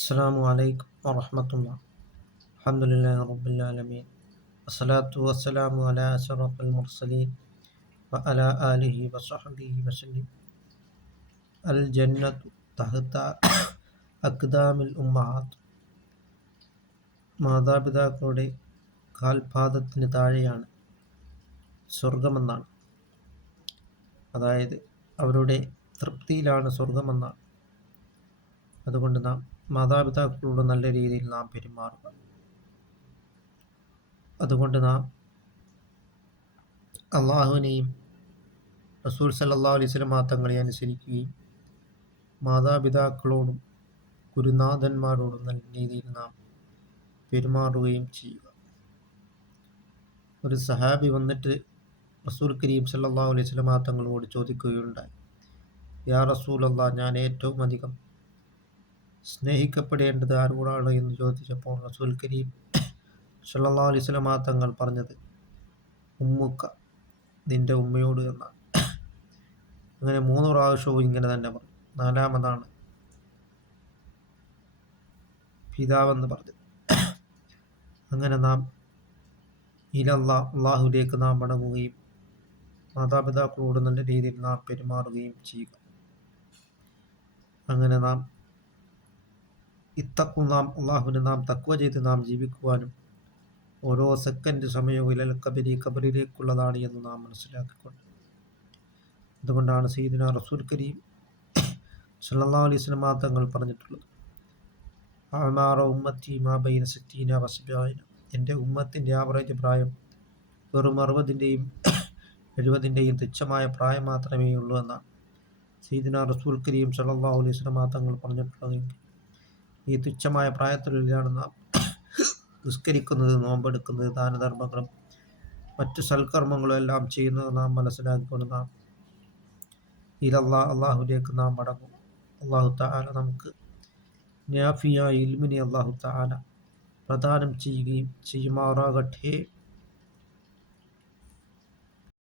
അസ്സലാമു അലൈക്കും വറഹ്മത്തുള്ളാഹി. അൽഹംദുലില്ലാഹി റബ്ബിൽ ആലമീൻ. വസ്സലാത്തു വസ്സലാമു അലാ അശ്റഫിൽ മുർസലീൻ വഅലാ ആലിഹി വസഹ്ബിഹി വസല്ലം. അൽ ജന്നത്തു തഹ്ത അഖ്ദാമിൽ ഉമ്മഹാത്ത്. മാതാപിതാക്കളുടെ കാൽപാദത്തിന് താഴെയാണ് സ്വർഗമെന്നാണ്. അതായത് അവരുടെ തൃപ്തിയിലാണ് സ്വർഗമെന്നാണ്. അതുകൊണ്ട് നാം മാതാപിതാക്കളോട് നല്ല രീതിയിൽ നാം പെരുമാറുക. അതുകൊണ്ട് നാം അള്ളാഹുവിനെയും റസൂൽ സല്ലല്ലാഹു അലൈഹി വസല്ലം തങ്ങളെ അനുസരിക്കുകയും മാതാപിതാക്കളോടും ഗുരുനാഥന്മാരോടും നല്ല രീതിയിൽ നാം പെരുമാറുകയും ചെയ്യുക. ഒരു സഹാബി വന്നിട്ട് റസൂൽ കരീം സല്ലല്ലാഹു അലൈഹി വസല്ലം തങ്ങളോട് ചോദിക്കുകയുണ്ടായി, യാ റസൂലല്ലാഹ്, ഞാൻ ഏറ്റവും അധികം സ്നേഹിക്കപ്പെടേണ്ടത് ആരോടാണ് എന്ന് ചോദിച്ചപ്പോൾ റസൂൽ കരീം സല്ലല്ലാഹു അലൈഹി വസല്ലം തങ്ങൾ പറഞ്ഞത് ഉമ്മുക്ക, നിന്റെ ഉമ്മയോട് എന്നാണ്. അങ്ങനെ 3 പ്രാവശ്യവും ഇങ്ങനെ തന്നെ പറഞ്ഞു. 4-മതാണ് പിതാവെന്ന് പറഞ്ഞത്. അങ്ങനെ നാം അള്ളാഹുവിലേക്ക് നാം മടങ്ങുകയും മാതാപിതാക്കളോട് നല്ല രീതിയിൽ നാം പെരുമാറുകയും ചെയ്യുക. അങ്ങനെ നാം അള്ളാഹുവിനെ നാം തഖ്വ ചെയ്ത് നാം ജീവിക്കുവാനും ഓരോ സെക്കൻഡ് സമയവും ഇലൽ ഖബറിലേക്കുള്ളതാണ് എന്ന് നാം മനസ്സിലാക്കിക്കൊണ്ട്, അതുകൊണ്ടാണ് സയ്യിദുനാ റസൂൽ കരീം സല്ലല്ലാഹു അലൈഹി വസല്ലം തങ്ങൾ പറഞ്ഞിട്ടുള്ളത്, അഅ്മാറ ഉമ്മത്തി മാ ബൈന 60 വ 70. എൻ്റെ ഉമ്മത്തിൻ്റെ ആവറേജ് പ്രായം വെറും 60-ൻ്റെയും 70-ൻ്റെയും തുച്ഛമായ പ്രായം മാത്രമേ ഉള്ളൂ എന്നാണ് സയ്യിദുനാ റസൂൽ കരീം സല്ലല്ലാഹു അലൈഹി വസല്ലം തങ്ങൾ പറഞ്ഞിട്ടുള്ളതെങ്കിൽ, ഈ തുച്ഛമായ പ്രായത്തിലാണ് നാം നിസ്കരിക്കുന്നത്, നോമ്പെടുക്കുന്നത്, ദാനധർമ്മങ്ങളും മറ്റു സൽക്കർമ്മങ്ങളും എല്ലാം ചെയ്യുന്നത് നാം മനസ്സിലാക്കിക്കൊണ്ട് നാം അള്ളാഹുവിലേക്ക് നാം മടങ്ങും. അള്ളാഹു തആല നമുക്ക് നാഫിയായ ഇൽമിനെ അള്ളാഹു തആല പ്രദാനം ചെയ്യുകയും ചെയ്യുമാറാകട്ടെ.